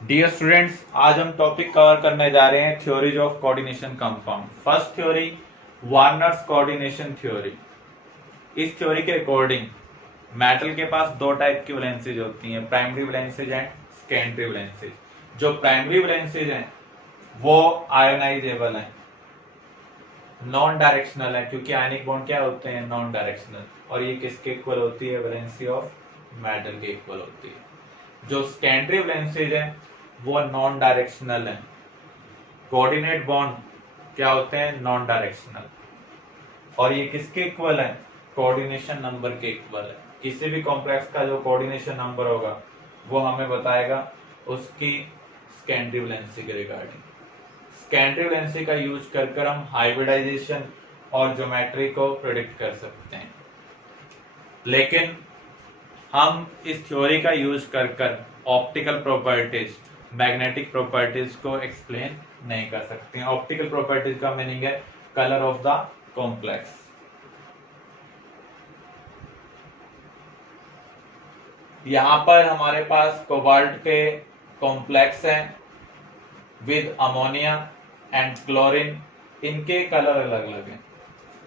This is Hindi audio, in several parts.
डियर स्टूडेंट्स, आज हम टॉपिक कवर करने जा रहे हैं theories of coordination compound. First theory, Warners coordination theory. इस थ्योरी के अकॉर्डिंग मेटल के पास दो टाइप की वैलेंसीज होती हैं, primary valencies and secondary valencies. जो प्राइमरी वैलेंसीज हैं वो आयोनाइजेबल हैं, नॉन डायरेक्शनल है, क्योंकि आयनिक बॉन्ड क्या होते हैं, नॉन डायरेक्शनल। और ये किसके इक्वल होती है, वैलेंसी ऑफ मेटल के इक्वल होती है। जो सेकेंडरी वैलेंसीज हैं वो नॉन डायरेक्शनल है। कोऑर्डिनेट बॉन्ड क्या होते हैं, नॉन डायरेक्शनल। और ये किसके इक्वल है, कोऑर्डिनेशन नंबर के इक्वल है। किसी भी कॉम्प्लेक्स का जो कोऑर्डिनेशन नंबर होगा वो हमें बताएगा उसकी सेकेंडरी वैलेंसी के रिगार्डिंग। सेकेंडरी वैलेंसी का यूज कर हम हाइब्रिडाइजेशन और ज्योमेट्री को प्रेडिक्ट कर सकते हैं, लेकिन हम इस थ्योरी का यूज कर ऑप्टिकल प्रॉपर्टीज, मैग्नेटिक प्रॉपर्टीज को एक्सप्लेन नहीं कर सकते हैं। ऑप्टिकल प्रॉपर्टीज का मीनिंग है कलर ऑफ द कॉम्प्लेक्स। यहां पर हमारे पास कोबाल्ट के कॉम्प्लेक्स हैं विद अमोनिया एंड क्लोरीन। इनके कलर अलग अलग हैं।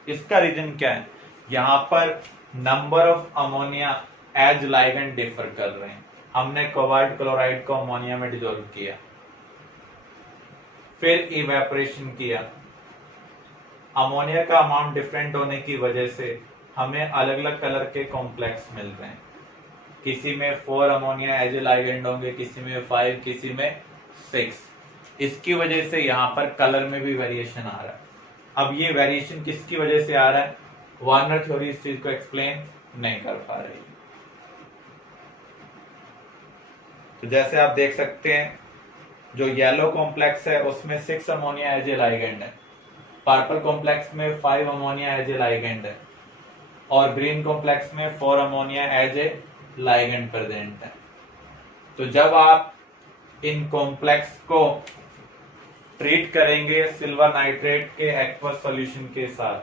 इसका रीजन क्या है, यहां पर number of ammonia as ligand differ कर रहे हैं। हमने कोबाल्ट क्लोराइड को अमोनिया में डिसॉल्व किया, फिर इवेपोरेशन किया। अमोनिया का अमाउंट डिफरेंट होने की वजह से हमें अलग अलग कलर के कॉम्प्लेक्स मिल रहे हैं। किसी में 4 अमोनिया एज लाइगेंड होंगे, किसी में 5, किसी में 6। इसकी वजह से यहाँ पर कलर में भी वेरिएशन आ रहा है। अब ये वेरिएशन किसकी वजह से आ रहा है, वार्नर थ्योरी इस चीज को एक्सप्लेन नहीं कर पा रही। तो जैसे आप देख सकते हैं, जो येलो कॉम्प्लेक्स है उसमें 6 अमोनिया एज ए लाइगेंड है, पर्पल कॉम्प्लेक्स में 5 अमोनिया एज ए लाइगेंड है, और ग्रीन कॉम्प्लेक्स में 4 ammonia as a ligand present है। तो जब आप इन कॉम्प्लेक्स को ट्रीट करेंगे सिल्वर नाइट्रेट के एक्वस सॉल्यूशन के साथ,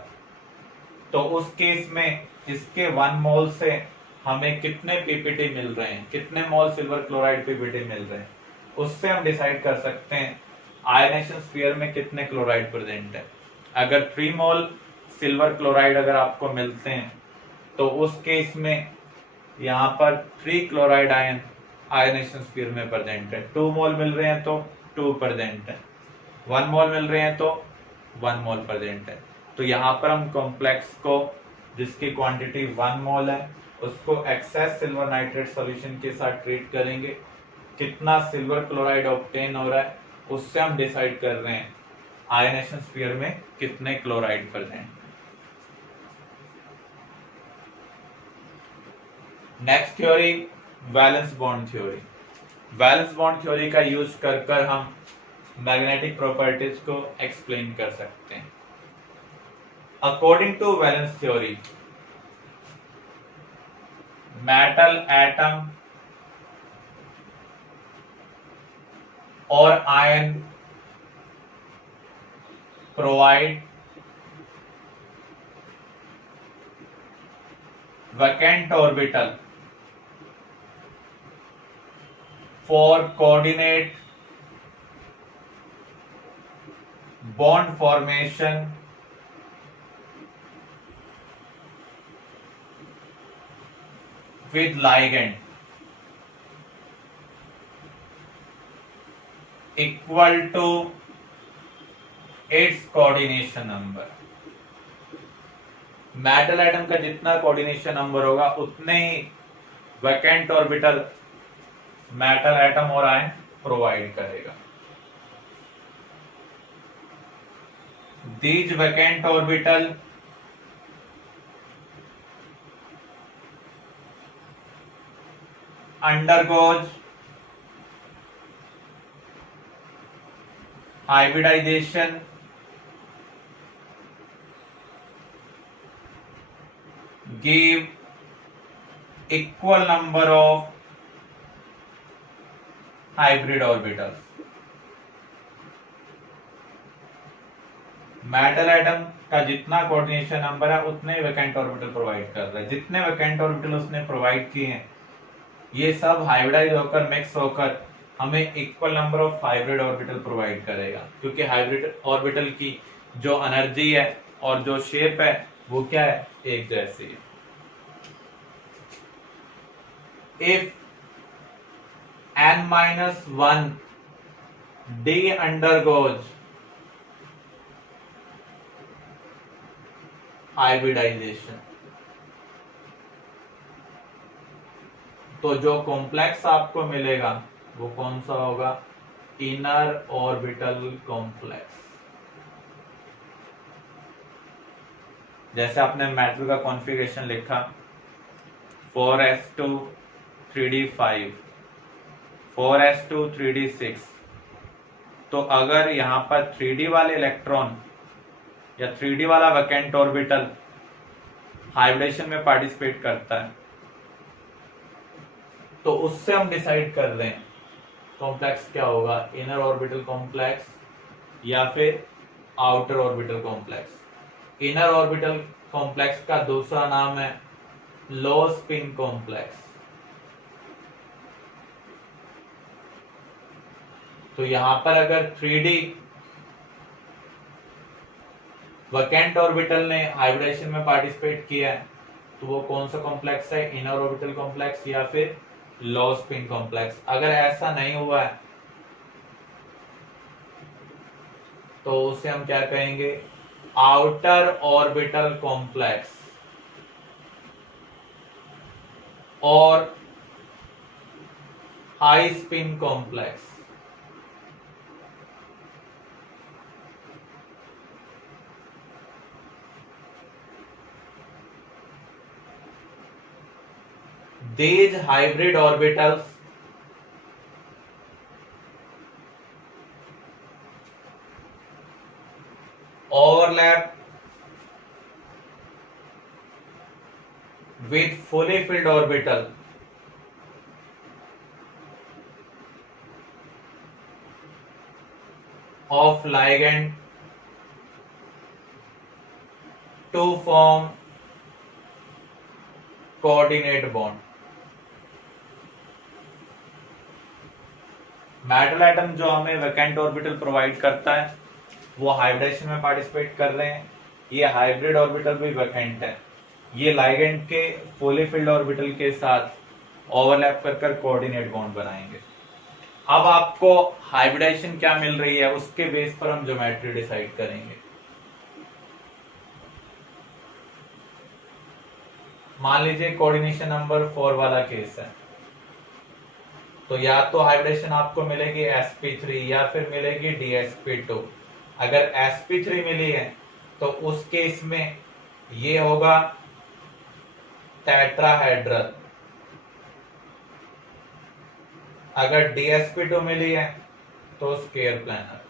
तो उस केस में इसके 1 मोल से हमें कितने पीपीटी मिल रहे हैं, कितने मोल सिल्वर क्लोराइड पीपीटी मिल रहे हैं, उससे हम डिसाइड कर सकते हैं आयनेशन स्फीयर में कितने क्लोराइड प्रेजेंट है। अगर 3 मोल सिल्वर क्लोराइड अगर आपको मिलते हैं तो उस केस में यहाँ पर 3 क्लोराइड आयन आयनेशन स्फीयर में प्रेजेंट है। 2 मोल मिल रहे हैं तो 2 प्रेजेंट है, 1 मोल मिल रहे हैं तो 1 मोल प्रेजेंट है। तो यहाँ पर हम कॉम्प्लेक्स को जिसकी क्वांटिटी 1 मोल है उसको एक्सेस सिल्वर नाइट्रेट सॉल्यूशन के साथ ट्रीट करेंगे। कितना सिल्वर क्लोराइड ऑब्टेन हो रहा है उससे हम डिसाइड कर रहे हैं आयनेशन स्फीयर में कितने chloride present. Next theory, valence bond theory. Valence bond theory का यूज कर हम मैग्नेटिक प्रॉपर्टीज को एक्सप्लेन कर सकते हैं। According to valence theory, metal atom और ion provide vacant orbital for coordinate bond formation with ligand equal to its coordination number। Metal atom का जितना कोऑर्डिनेशन नंबर होगा उतने ही वैकेंट ऑर्बिटल मेटल एटम और आयन प्रोवाइड करेगा। These vacant orbital undergoes hybridization give equal number of hybrid orbitals। Metal atom का जितना कोऑर्डिनेशन नंबर है उतने वैकेंट ऑर्बिटल प्रोवाइड कर रहा है। जितने वैकेंट ऑर्बिटल उसने प्रोवाइड किए हैं ये सब हाइब्रिडाइज होकर मिक्स होकर हमें equal number of hybrid orbital provide करेगा, क्योंकि हाइब्रिड ऑर्बिटल की जो एनर्जी है और जो शेप है वो क्या है, एक जैसी है। If n-1 d undergoes hybridisation, तो जो कॉम्प्लेक्स आपको मिलेगा वो कौन सा होगा, इनर ऑर्बिटल कॉम्प्लेक्स। जैसे आपने मेटल का कॉन्फ़िगरेशन लिखा 4s2 3d5 4s2 3d6, तो अगर यहां पर 3d वाले इलेक्ट्रॉन या 3d वाला वैकेंट ऑर्बिटल हाइब्रिडेशन में पार्टिसिपेट करता है, तो उससे हम डिसाइड कर रहे हैं कॉम्प्लेक्स क्या होगा, इनर ऑर्बिटल कॉम्प्लेक्स या फिर outer orbital complex. Inner orbital complex का दूसरा नाम है लो स्पिन कॉम्प्लेक्स। तो यहां पर अगर 3d वैकेंट ऑर्बिटल ने हाइब्रिडेशन में पार्टिसिपेट किया है, तो वो कौन सा कॉम्प्लेक्स है, इनर ऑर्बिटल कॉम्प्लेक्स या फिर लो स्पिन कॉम्प्लेक्स। अगर ऐसा नहीं हुआ है तो उसे हम क्या कहेंगे, आउटर ऑर्बिटल कॉम्प्लेक्स और high spin complex. These hybrid orbitals overlap with fully filled orbital of ligand to form coordinate bond। Metal atom जो हमें वैकेंट ऑर्बिटल प्रोवाइड करता है वो हाइब्रिडेशन में पार्टिसिपेट कर रहे हैं, ये हाइब्रिड ऑर्बिटल भी वैकेंट है, ये लाइगेंड के फुली फिल्ड ऑर्बिटल के साथ ओवरलैप कर कोऑर्डिनेट बॉन्ड बनाएंगे। अब आपको हाइब्रिडेशन क्या मिल रही है उसके बेस पर हम ज्योमेट्री डिसाइड करेंगे। मान लीजिए कोऑर्डिनेशन नंबर 4 वाला केस है, तो या तो हाइब्रिडेशन आपको मिलेगी sp3 या फिर मिलेगी dsp2। अगर sp3 मिली है तो उस केस में ये होगा टेट्राहेड्रल, अगर dsp2 मिली है तो स्क्वायर प्लैनर।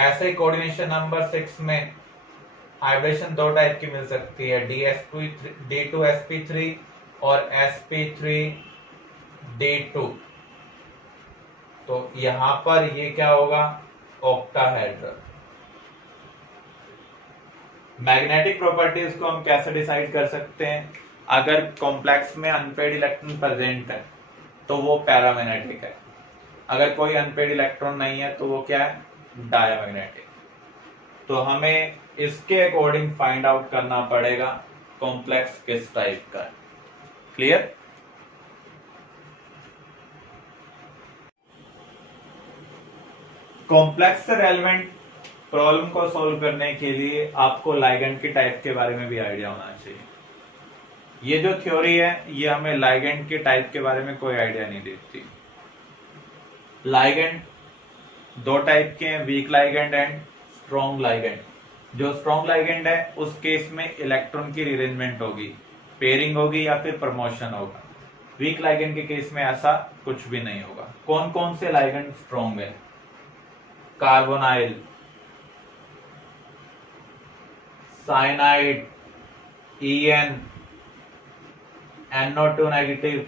ऐसे ही कोऑर्डिनेशन नंबर 6 में हाइब्रिडेशन दो टाइप की मिल सकती है, d2sp3 और sp3d2। तो यहां पर ये क्या होगा, ऑक्टाहेड्रल। मैग्नेटिक प्रॉपर्टीज को हम कैसे डिसाइड कर सकते हैं, अगर कॉम्प्लेक्स में अनपेड इलेक्ट्रॉन प्रेजेंट है तो वो पैरामैग्नेटिक है, अगर कोई अनपेड इलेक्ट्रॉन नहीं है तो वो क्या है, डायमैग्नेटिक। तो हमें इसके अकॉर्डिंग फाइंड आउट करना पड़ेगा कॉम्प्लेक्स किस टाइप का है। क्लियर। कॉम्प्लेक्स से रेलेवेंट प्रॉब्लम को सॉल्व करने के लिए आपको लाइगेंड के टाइप के बारे में भी आइडिया होना चाहिए। ये जो थ्योरी है ये हमें लाइगेंड के टाइप के बारे में कोई आइडिया नहीं देती। लाइगेंड दो टाइप के हैं, weak ligand and strong ligand. जो स्ट्रॉन्ग लाइगेंड है उस केस में इलेक्ट्रॉन की रिअरेंजमेंट होगी, पेयरिंग होगी या फिर प्रमोशन होगा। वीक लाइगेंड के केस में ऐसा कुछ भी नहीं होगा। कौन कौन से लाइगेंड स्ट्रॉन्ग है, carbonyl, cyanide, EN, NO2 negative,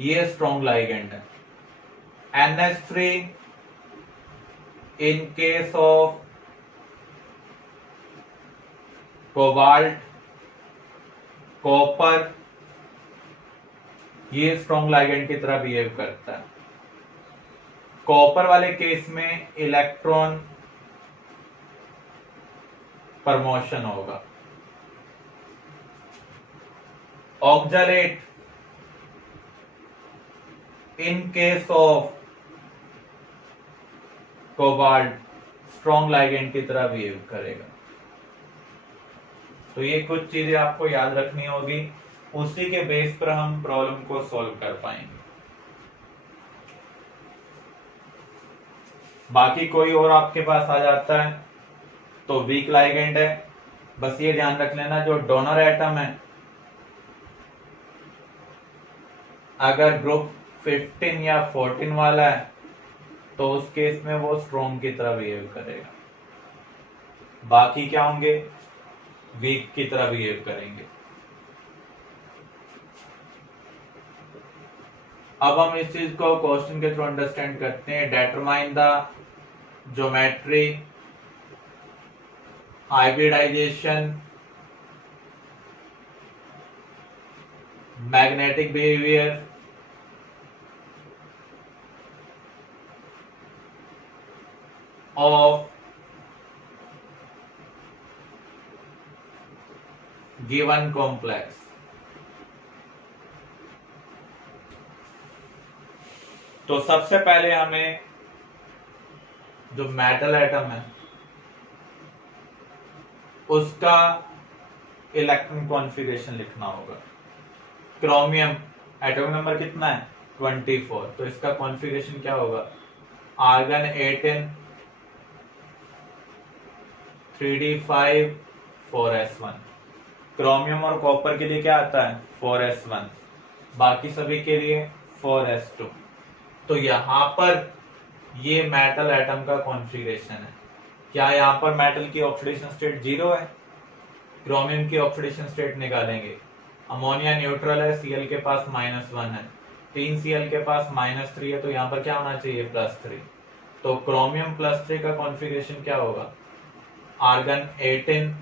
ये स्ट्रॉन्ग लाइगेंड है। NH3 in case of cobalt, copper, ये स्ट्रॉन्ग लाइगेंड की तरह बिहेव करता है। कॉपर वाले केस में इलेक्ट्रॉन प्रमोशन होगा। Oxalate in case of cobalt strong ligand की तरह बिहेव करेगा। तो ये कुछ चीजें आपको याद रखनी होगी, उसी के बेस पर हम प्रॉब्लम को सॉल्व कर पाएंगे। बाकी कोई और आपके पास आ जाता है तो वीक लाइगेंड है। बस ये ध्यान रख लेना, जो डोनर एटम है अगर ग्रुप 15 या 14 वाला है तो उस केस में वो स्ट्रॉन्ग की तरह बिहेव करेगा, बाकी क्या होंगे, वीक की तरह बिहेव करेंगे। अब हम इस चीज को क्वेश्चन के थ्रू अंडरस्टैंड करते हैं। Determine the geometry, hybridisation, magnetic behaviour of given complex। तो सबसे पहले हमें जो मेटल एटम है उसका इलेक्ट्रॉन कॉन्फ़िगरेशन लिखना होगा। क्रोमियम एटॉमिक नंबर कितना है 24, तो इसका कॉन्फ़िगरेशन क्या होगा, आर्गन 18 3d5 4s1। क्रोमियम और कॉपर के लिए क्या आता है 4s1, बाकी सभी के लिए 4s2। तो यहां पर ये मेटल एटम का कॉन्फ़िगरेशन है। क्या यहां पर मेटल की ऑक्सीडेशन स्टेट 0 है, क्रोमियम की ऑक्सीडेशन स्टेट निकालेंगे। अमोनिया न्यूट्रल है, Cl के पास -1 है, 3Cl के पास -3 है, तो यहां पर क्या होना चाहिए +3। तो क्रोमियम +3 का कॉन्फ़िगरेशन क्या होगा, आर्गन 18।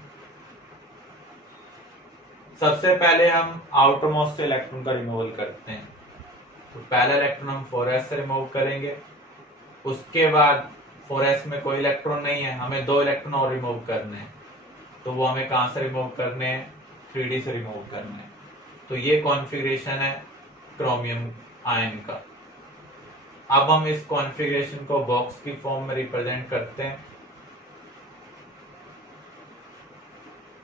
सबसे पहले हम आउटर मोस्ट से इलेक्ट्रॉन का रिमूवल करते हैं, तो पहला इलेक्ट्रॉन हम 4s से रिमूव करेंगे। उसके बाद 4s में कोई इलेक्ट्रॉन नहीं है, हमें 2 इलेक्ट्रॉन और रिमूव करने हैं, तो वो हमें कहां से रिमूव करने हैं 3d से रिमूव करने हैं। तो ये कॉन्फ़िगरेशन है क्रोमियम आयन का। अब हम इस कॉन्फ़िगरेशन को बॉक्स की फॉर्म में रिप्रेजेंट करते हैं,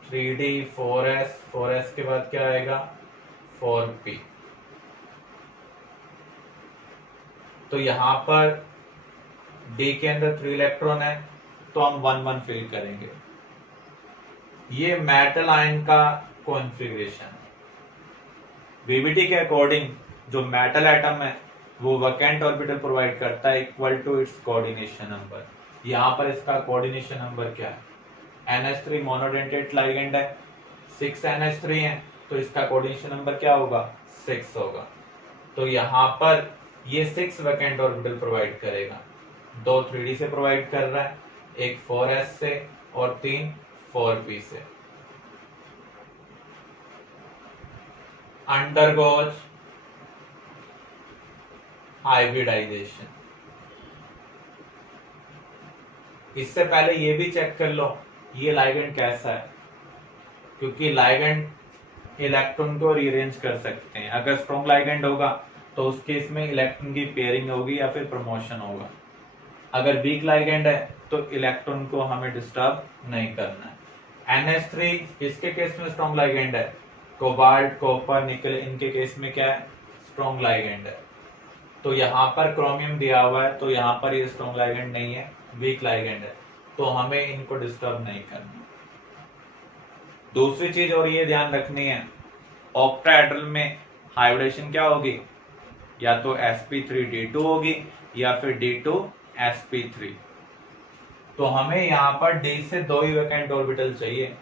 3d 4s, 4s के बाद क्या आएगा 4p। तो यहां पर d के अंदर 3 इलेक्ट्रॉन है, तो हम 1 1 फिल करेंगे। ये मेटल आयन का कॉन्फ़िगरेशन। वीबीटी के अकॉर्डिंग जो मेटल एटम है वो वैकेंट ऑर्बिटल प्रोवाइड करता है equal to its coordination number. यहाँ पर इसका कोऑर्डिनेशन नंबर क्या है, NH3 मोनोडेंटेट लाइगेंड है, 6 NH3 है, तो इसका कोऑर्डिनेशन नंबर क्या होगा 6 होगा। तो यहाँ पर ये 6 वैकेंट ऑर्बिटल प्रोवाइड करेगा, 2 3d से प्रोवाइड कर रहा है, एक 4s से और 3 4p से। Undergoes hybridisation. इससे पहले ये भी चेक कर लो ये लाइगेंड कैसा है, क्योंकि लाइगेंड इलेक्ट्रॉन को रीअरेंज कर सकते हैं। अगर स्ट्रॉन्ग लाइगेंड होगा तो उस केस में इलेक्ट्रॉन की पेयरिंग होगी या फिर प्रमोशन होगा। अगर वीक लाइगेंड है तो इलेक्ट्रॉन को हमें डिस्टर्ब नहीं करना है। NH3 इसके केस में स्ट्रॉन्ग लाइगेंड है, कोबाल्ट कॉपर निकल इनके केस में क्या है स्ट्रॉन्ग लाइगेंड है। तो यहाँ पर क्रोमियम दिया हुआ है, तो यहाँ पर ये स्ट्रॉन्ग लाइगेंड नहीं है, वीक लाइगेंड है, तो हमें इनको डिस्टर्ब नहीं करना। दूसरी चीज और ये ध्यान रखनी है, ऑक्टाहेड्रल में हाइब्रिडेशन क्या होगी, या तो sp3d2 होगी या फिर d2sp3। तो हमें यहाँ पर d से 2 ही वैकेंट ऑर्बिटल चाहिए।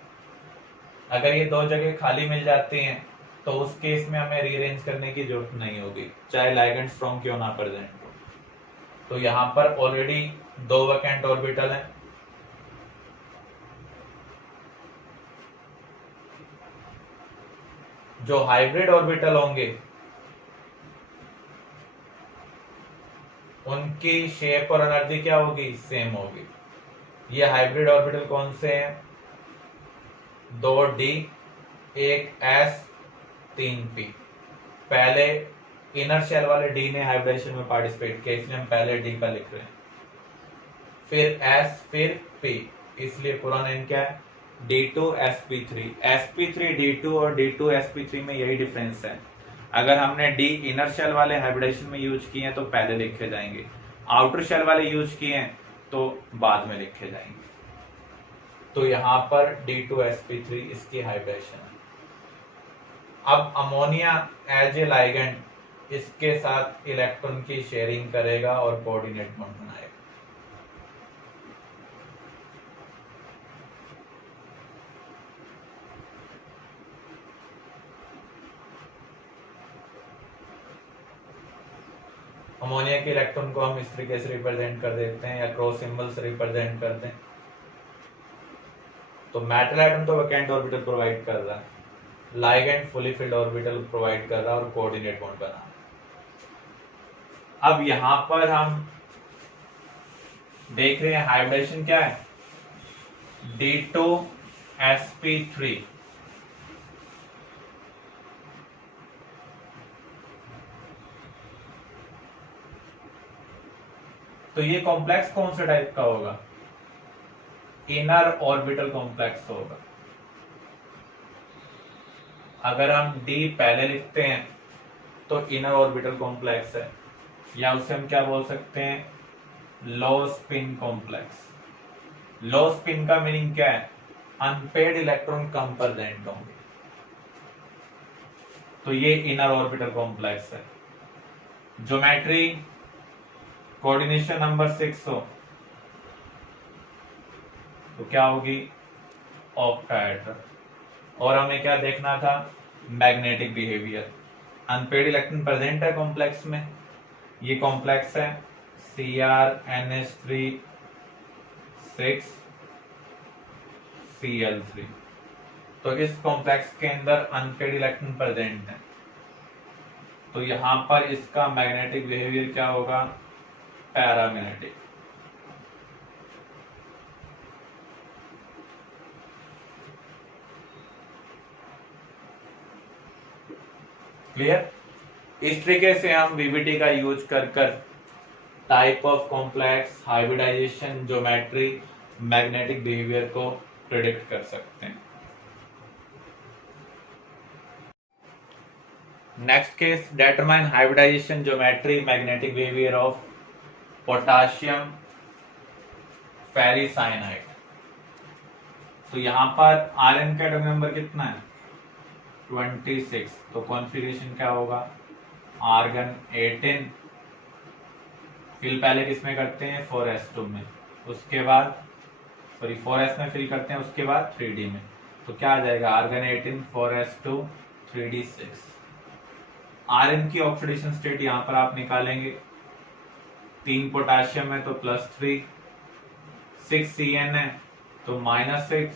अगर ये 2 जगह खाली मिल जाती हैं तो उस केस में हमें रीअरेंज करने की जरूरत नहीं होगी, चाहे लाइगेंड स्ट्रॉन्ग क्यों ना प्रेजेंट हो। तो यहाँ पर ऑलरेडी 2 वैकेंट ऑर्बिटल है। जो हाइब्रिड ऑर्बिटल होंगे उनकी शेप और एनर्जी क्या होगी, सेम होगी। ये हाइब्रिड ऑर्बिटल कौन से हैं, 2d 1s 3p। पहले इनर शेल वाले d ने हाइब्रिडेशन में पार्टिसिपेट किया, इसलिए हम पहले d का लिख रहे हैं, फिर s फिर p, इसलिए पूरा नेम क्या है, D2sp3। sp3 D2 और D2 sp3 में यही डिफरेंस है। अगर हमने D इनर शेल वाले हाइब्रिडेशन में यूज किए हैं तो पहले लिखे जाएंगे, आउटर शेल वाले यूज किए हैं तो बाद में लिखे जाएंगे। तो यहाँ पर D2sp3 इसकी हाइब्रिडेशन है। अब अमोनिया एज ए लाइगेंड इसके साथ इलेक्ट्रॉन की शेयरिंग करेगा और कोऑर्डिनेट बॉन्ड बनाएगा। अमोनिया के इलेक्ट्रॉन को हम इस तरीके से रिप्रेजेंट कर देते हैं या क्रॉस सिंबल से रिप्रेजेंट करते हैं। तो मेटल एटम तो वैकेंट ऑर्बिटल प्रोवाइड कर रहा है, ligand fully filled orbital provide कर रहा है और कोऑर्डिनेट बॉन्ड बना रहा है। अब यहां पर हम देख रहे हैं हाइब्रिडेशन क्या है, D2sp3। तो ये कॉम्प्लेक्स कौन से टाइप का होगा, इनर ऑर्बिटल कॉम्प्लेक्स होगा। अगर हम D पहले लिखते हैं तो इनर ऑर्बिटल कॉम्प्लेक्स है, या उसे हम क्या बोल सकते हैं, लो स्पिन कॉम्प्लेक्स। लो स्पिन का मीनिंग क्या है, अनपेड इलेक्ट्रॉन कम प्रेजेंट होंगे, तो ये इनर ऑर्बिटल कॉम्प्लेक्स है। ज्योमेट्री कोऑर्डिनेशन नंबर 6 हो तो क्या होगी, ऑक्टाहेड्रल। और हमें क्या देखना था, magnetic behaviour. Unpaired electron present है कॉम्प्लेक्स में, ये कॉम्प्लेक्स है CrNH3 6Cl3। तो इस कॉम्प्लेक्स के अंदर अनपेड इलेक्ट्रॉन प्रेजेंट है, तो यहां पर इसका मैग्नेटिक बिहेवियर क्या होगा, पैरामैग्नेटिक। क्लियर। इस तरीके से हम वीबीटी का यूज कर type of complex, hybridization, geometry, magnetic behaviour को प्रिडिक्ट कर सकते हैं। Next case, determine hybridization, geometry, magnetic behaviour of potassium ferricyanide. तो यहां पर Rn का एटॉमिक नंबर कितना है, 26। तो कॉन्फ़िगरेशन क्या होगा, आर्गन 18। फिल पहले किसमें करते हैं, 4s2 में, उसके बाद सॉरी 4s में फिल करते हैं, उसके बाद 3d में। तो क्या आ जाएगा, आर्गन 18 4s2 3d6। Rn की ऑक्सीडेशन स्टेट यहां पर आप निकालेंगे, 3 पोटाशियम है तो +3, 6 Cn है तो -6,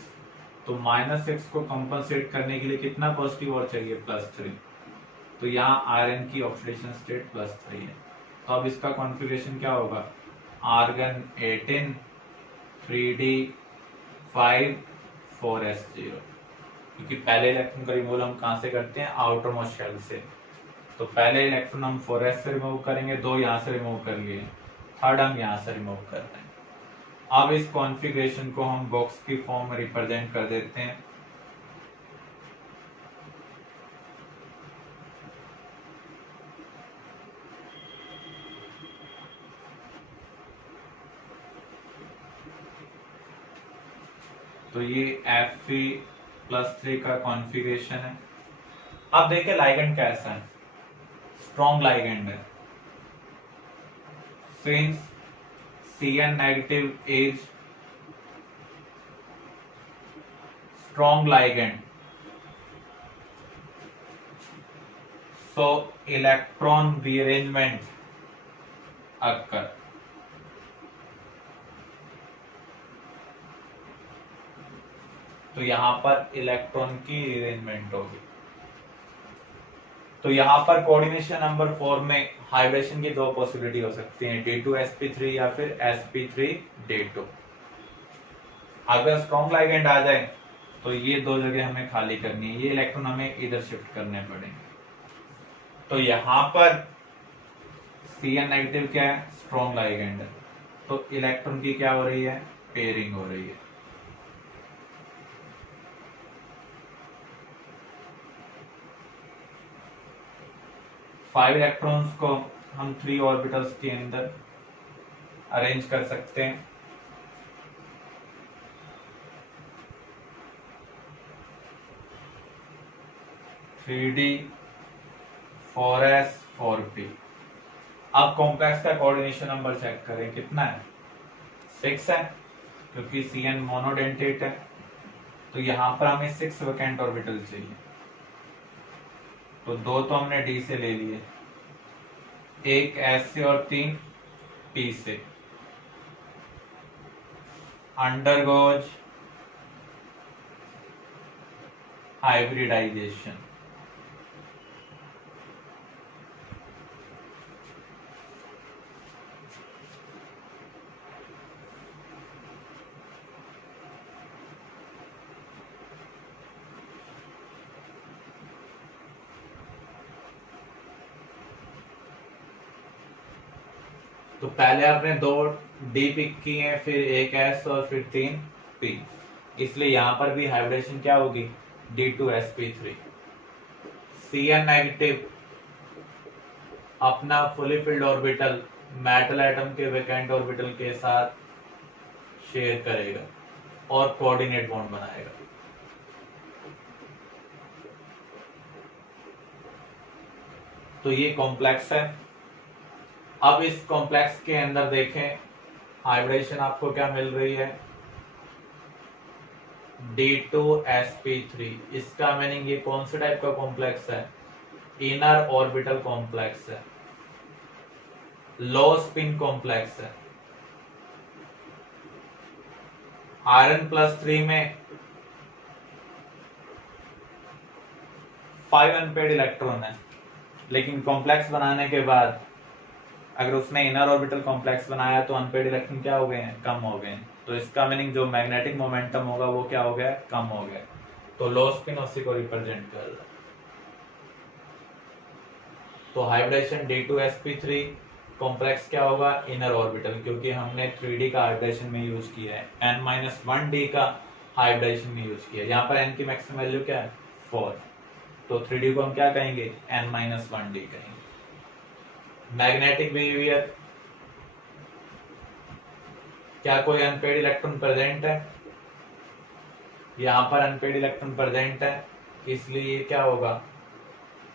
तो -6 को कंपनसेट करने के लिए कितना पॉजिटिव और चाहिए, +3। तो यहाँ Rn की ऑक्सीडेशन स्टेट +3 है। तो अब इसका कॉन्फ़िगरेशन क्या होगा, आर्गन 18 3d5 4s0। क्योंकि पहले इलेक्ट्रॉन का रिमूवल हम कहाँ से करते हैं, आउटर मोस्ट शेल से। तो पहले इलेक्ट्रॉन हम 4s से रिमूव करेंगे, 2 यहाँ से रिमूव कर लिए, थर्ड हम यहाँ से रिमूव कर रहे हैं। अब इस कॉन्फ़िगरेशन को हम बॉक्स की फॉर्म में रिप्रेजेंट कर देते हैं। तो ये Fe+3 का कॉन्फ़िगरेशन है। अब देखिए लाइगेंड कैसा है, स्ट्रॉन्ग लाइगेंड है, since Cn negative is strong ligand, so electron rearrangement occur। तो यहां पर इलेक्ट्रॉन की रिअरेंजमेंट होगी। तो यहाँ पर कोऑर्डिनेशन नंबर 4 में हाइब्रिडेशन की दो पॉसिबिलिटी हो सकती है, D2sp3 या फिर sp3d2। अगर स्ट्रॉन्ग लाइगेंड आ जाए तो ये दो जगह हमें खाली करनी है, ये इलेक्ट्रॉन हमें इधर शिफ्ट करने पड़ेंगे। तो यहाँ पर Cn नेगेटिव क्या है, स्ट्रॉन्ग लाइगेंड है, तो इलेक्ट्रॉन की क्या हो रही है, पेयरिंग हो रही है। फाइव इलेक्ट्रॉन्स को हम 3 ऑर्बिटल्स के अंदर अरेंज कर सकते हैं। Three D 4s 4p। अब कॉम्प्लेक्स का कोऑर्डिनेशन नंबर चेक करें, कितना है, 6 है, क्योंकि Cn मोनोडेंटेट है, तो यहां पर हमें 6 वैकेंट ऑर्बिटल चाहिए। तो 2 तो हमने D से ले लिए, एक S से और 3 P से। Undergoes hybridisation. तो पहले आपने 2 D पिक किए हैं, फिर एक S और फिर 3 P, इसलिए यहां पर भी हाइब्रिडेशन क्या होगी, D2sp3। Cn नेगेटिव अपना fully filled orbital metal atom के वैकेंट ऑर्बिटल के साथ शेयर करेगा और कोऑर्डिनेट बॉन्ड बनाएगा। तो ये कॉम्प्लेक्स है। अब इस कॉम्प्लेक्स के अंदर देखें हाइब्रिडेशन आपको क्या मिल रही है, D2sp3। इसका मीनिंग ये कौन से टाइप का कॉम्प्लेक्स है, इनर ऑर्बिटल कॉम्प्लेक्स है, लो स्पिन कॉम्प्लेक्स है। आयरन +3 में 5 अनपेड इलेक्ट्रॉन है, लेकिन कॉम्प्लेक्स बनाने के बाद अगर उसने इनर ऑर्बिटल कॉम्प्लेक्स बनाया तो अनपेड इलेक्ट्रॉन क्या हो गए हैं, कम हो गए हैं। तो इसका मीनिंग जो मैग्नेटिक मोमेंटम होगा वो क्या हो गया, कम हो गया। तो लो स्पिन उसी को रिप्रेजेंट कर रहा है। तो हाइब्रिडेशन D2sp3 कॉम्प्लेक्स क्या होगा, इनर ऑर्बिटल, क्योंकि हमने 3D का हाइब्रिडेशन में यूज किया है, n-1d का हाइब्रिडेशन में यूज किया है। यहाँ पर n की मैक्सिमम वैल्यू क्या है, 4, तो 3D को हम क्या कहेंगे, n-1d कहेंगे। मैग्नेटिक बिहेवियर, क्या कोई अनपेड इलेक्ट्रॉन प्रेजेंट है, यहां पर अनपेड इलेक्ट्रॉन प्रेजेंट है, इसलिए ये क्या होगा,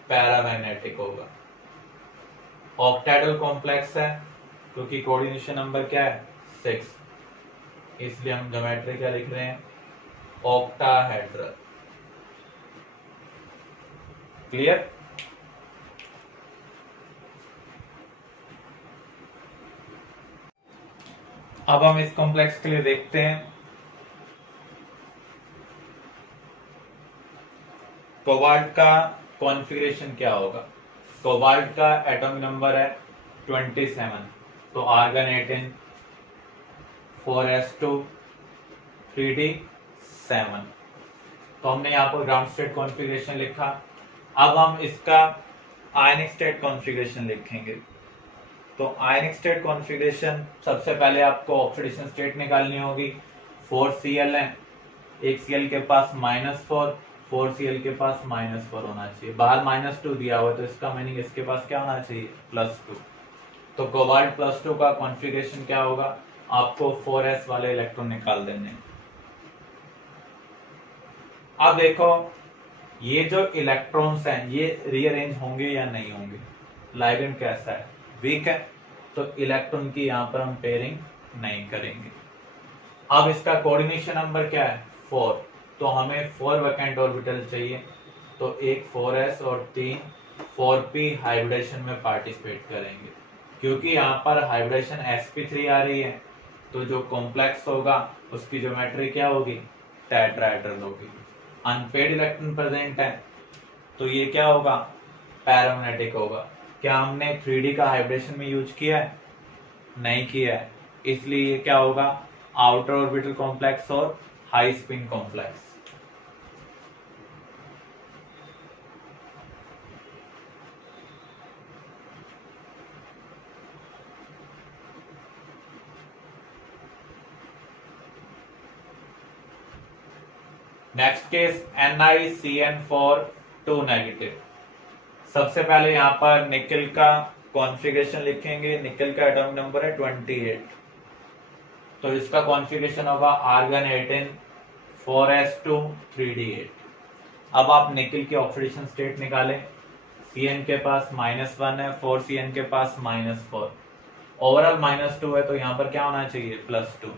पैरामैग्नेटिक होगा। ऑक्टेडल कॉम्प्लेक्स है, क्योंकि कोऑर्डिनेशन नंबर क्या है, 6, इसलिए हम ज्योमेट्री क्या लिख रहे हैं, ऑक्टाहेड्रल। क्लियर। अब हम इस कॉम्प्लेक्स के लिए देखते हैं कोबाल्ट का कॉन्फ़िगरेशन क्या होगा। कोबाल्ट का एटॉमिक नंबर है 27, तो आर्गन 18, 4s2 3d7। तो हमने यहाँ पर ग्राउंड स्टेट कॉन्फ़िगरेशन लिखा। अब हम इसका आयनिक स्टेट कॉन्फ़िगरेशन लिखेंगे। तो आयनिक स्टेट कॉन्फ़िगरेशन, सबसे पहले आपको ऑक्सीडेशन स्टेट निकालनी होगी। 4Cl है, एक Cl के पास -4, 4Cl के पास -4 होना चाहिए, बाहर -2 दिया हुआ है, तो इसका मीनिंग इसके पास क्या होना चाहिए, +2। तो कोबाल्ट +2 का कॉन्फ़िगरेशन क्या होगा, आपको 4s वाले इलेक्ट्रॉन निकाल देने। अब देखो ये जो इलेक्ट्रॉन्स हैं ये रीअरेंज होंगे या नहीं होंगे, लाइगेंड कैसा है, वीक है, तो इलेक्ट्रॉन की यहाँ पर हम पेयरिंग नहीं करेंगे। अब इसका कोऑर्डिनेशन नंबर क्या है, 4, तो हमें 4 वैकेंट ऑर्बिटल चाहिए, तो एक 4s और 3 4p हाइब्रिडेशन में पार्टिसिपेट करेंगे। क्योंकि यहाँ पर हाइब्रिडेशन sp3 आ रही है, तो जो कॉम्प्लेक्स होगा उसकी ज्योमेट्री क्या होगी, टेट्राहेड्रल होगी। अनपेड इलेक्ट्रॉन प्रेजेंट है, तो ये क्या होगा, पैरामैग्नेटिक होगा। क्या हमने 3D का हाइब्रिडेशन में यूज किया है? नहीं किया है, इसलिए ये क्या होगा? आउटर ऑर्बिटल कॉम्प्लेक्स और high spin complex. Next case NiCN4 2 negative. सबसे पहले यहाँ पर निकल का कॉन्फ़िगरेशन लिखेंगे। निकल का एटॉमिक नंबर है 28, तो इसका कॉन्फ़िगरेशन होगा आर्गन 18 4s2 3d8। अब आप निकल की ऑक्सीडेशन स्टेट निकालें। Cn के पास -1 है, 4Cn के पास -4, ओवरऑल -2 है, तो यहाँ पर क्या होना चाहिए? +2।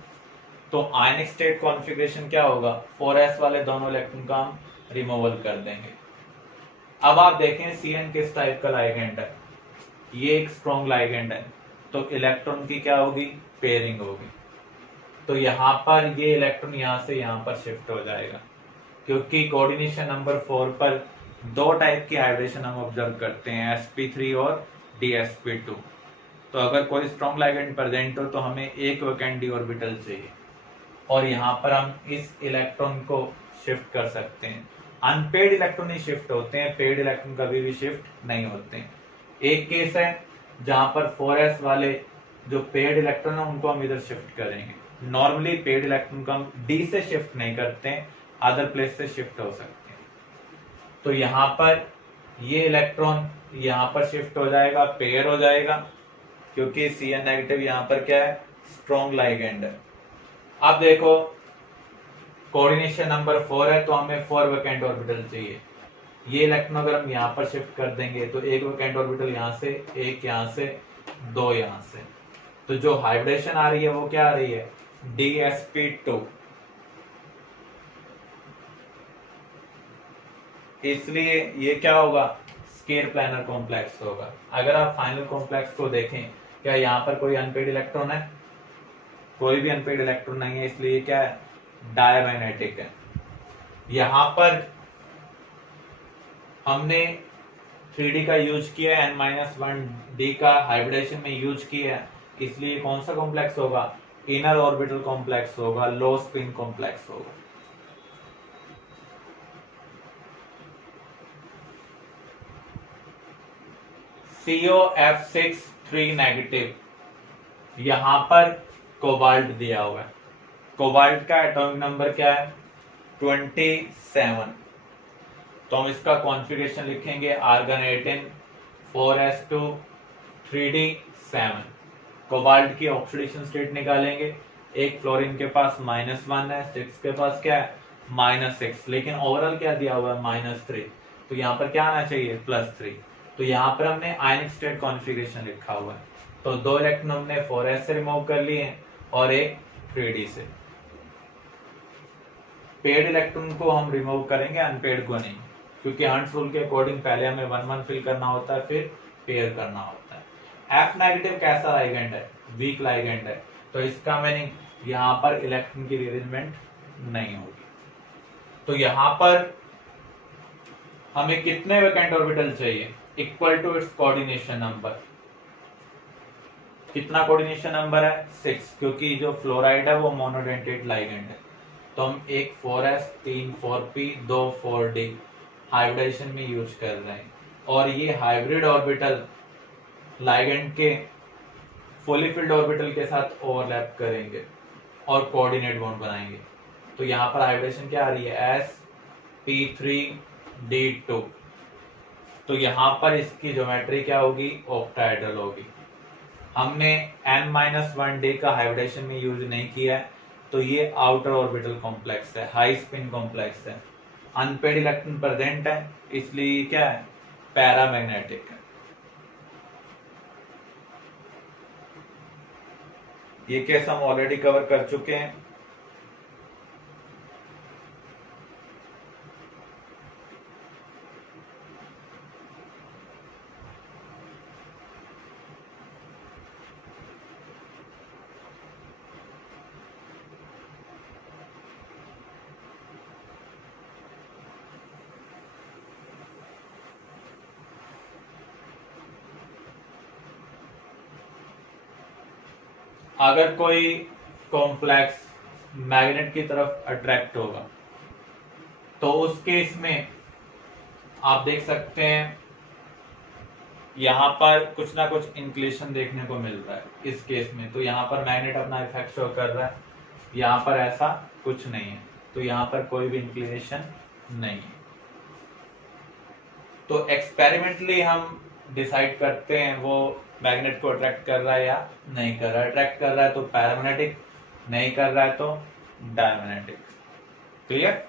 तो आयनिक स्टेट कॉन्फ़िगरेशन क्या होगा? 4s वाले दोनों इलेक्ट्रॉन का हम रिमूवल कर देंगे। अब आप देखें Cn किस टाइप का लाइगेंड है। ये एक स्ट्रॉन्ग लाइगेंड है, तो इलेक्ट्रॉन की क्या होगी? पेयरिंग होगी। तो यहाँ पर ये इलेक्ट्रॉन यहाँ से यहाँ पर शिफ्ट हो जाएगा, क्योंकि कोऑर्डिनेशन नंबर 4 पर दो टाइप की हाइब्रिडेशन हम ऑब्जर्व करते हैं, sp3 और dsp2। तो अगर कोई स्ट्रॉन्ग लाइगेंड प्रेजेंट हो तो हमें एक वैकेंट डी ऑर्बिटल चाहिए, और यहाँ पर हम इस इलेक्ट्रॉन को शिफ्ट कर सकते हैं। अनपेड इलेक्ट्रॉन ही शिफ्ट होते हैं, पेड इलेक्ट्रॉन कभी भी शिफ्ट नहीं होते हैं। एक केस है जहां पर 4s वाले जो पेड इलेक्ट्रॉन है उनको हम इधर शिफ्ट करेंगे। नॉर्मली पेड इलेक्ट्रॉन को हम डी से शिफ्ट नहीं करते हैं, अदर प्लेस से शिफ्ट हो सकते हैं। तो यहाँ पर ये इलेक्ट्रॉन यहाँ पर शिफ्ट हो जाएगा, पेयर हो जाएगा, क्योंकि Cn नेगेटिव यहाँ पर क्या है? स्ट्रॉन्ग लाइगेंड है। अब देखो कोऑर्डिनेशन नंबर 4 है, तो हमें 4 वैकेंट ऑर्बिटल चाहिए। ये इलेक्ट्रॉन अगर हम यहाँ पर शिफ्ट कर देंगे तो एक वैकेंट ऑर्बिटल यहाँ से, एक यहाँ से, दो यहाँ से। तो जो हाइब्रिडेशन आ रही है वो क्या आ रही है? dsp2। इसलिए ये क्या होगा? स्केर प्लानर कॉम्प्लेक्स होगा। अगर आप फाइनल कॉम्प्लेक्स को देखें, क्या यहाँ पर कोई अनपेड इलेक्ट्रॉन है? कोई भी अनपेड इलेक्ट्रॉन नहीं है, इसलिए क्या है? डायमैग्नेटिक है। यहां पर हमने 3D का यूज किया है, n-1d का हाइब्रिडेशन में यूज किया है, इसलिए कौन सा कॉम्प्लेक्स होगा? इनर ऑर्बिटल कॉम्प्लेक्स होगा, लो स्पिन कॉम्प्लेक्स होगा। COF6 3 negative. यहां पर कोबाल्ट दिया हुआ है। कोबाल्ट का एटॉमिक नंबर क्या है? 27। तो हम इसका कॉन्फ़िगरेशन लिखेंगे आर्गन 18 4s2 3d7। कोबाल्ट की ऑक्सीडेशन स्टेट निकालेंगे। एक फ्लोरीन के पास -1 है, 6 के पास क्या है? -6, लेकिन ओवरऑल क्या दिया हुआ है? -3। तो यहाँ पर क्या आना चाहिए? +3। तो यहाँ पर हमने आयनिक स्टेट कॉन्फ़िगरेशन लिखा हुआ है। तो दो इलेक्ट्रॉन हमने 4s से रिमूव कर लिए हैं और एक 3d से। पेड इलेक्ट्रॉन को हम रिमूव करेंगे, अनपेड को नहीं, क्योंकि हंट्स रूल के अकॉर्डिंग पहले हमें 1-1 फिल करना होता है, फिर पेयर करना होता है। F नेगेटिव कैसा लाइगेंड है? वीक लाइगेंड है, तो इसका मीनिंग यहाँ पर इलेक्ट्रॉन की रीअरेंजमेंट नहीं होगी। तो यहाँ पर हमें कितने वैकेंट ऑर्बिटल चाहिए? Equal to its coordination number. कितना कोऑर्डिनेशन नंबर है? 6, क्योंकि जो फ्लोराइड है वो मोनोडेंटेट लाइगेंड है। तो हम एक 4s, 3 4p, 2 4d हाइब्रिडेशन में यूज कर रहे हैं, और ये हाइब्रिड ऑर्बिटल लाइगेंड के फुली फिल्ड ऑर्बिटल के साथ ओवरलैप करेंगे और कोऑर्डिनेट बॉन्ड बनाएंगे। तो यहाँ पर हाइब्रिडेशन क्या आ रही है? sp3d2। तो यहाँ पर इसकी ज्योमेट्री क्या होगी? ऑक्टाहेड्रल होगी। हमने n-1d का हाइब्रिडेशन में यूज नहीं किया है, तो ये आउटर ऑर्बिटल कॉम्प्लेक्स है, हाई स्पिन कॉम्प्लेक्स है, अनपेड इलेक्ट्रॉन प्रेजेंट है, इसलिए क्या है? पैरामैग्नेटिक है। ये केस हम ऑलरेडी कवर कर चुके हैं। अगर कोई कॉम्प्लेक्स मैग्नेट की तरफ अट्रैक्ट होगा तो उस केस में आप देख सकते हैं यहां पर कुछ ना कुछ इंक्लेशन देखने को मिल रहा है इस केस में। तो यहां पर मैग्नेट अपना इफेक्ट शो कर रहा है, यहां पर ऐसा कुछ नहीं है, तो यहां पर कोई भी इंक्लिनेशन नहीं है। तो एक्सपेरिमेंटली हम डिसाइड करते हैं वो मैग्नेट को अट्रैक्ट कर रहा है या नहीं कर रहा है। अट्रैक्ट कर रहा है तो पैरामैग्नेटिक, नहीं कर रहा है तो डायमैग्नेटिक। क्लियर?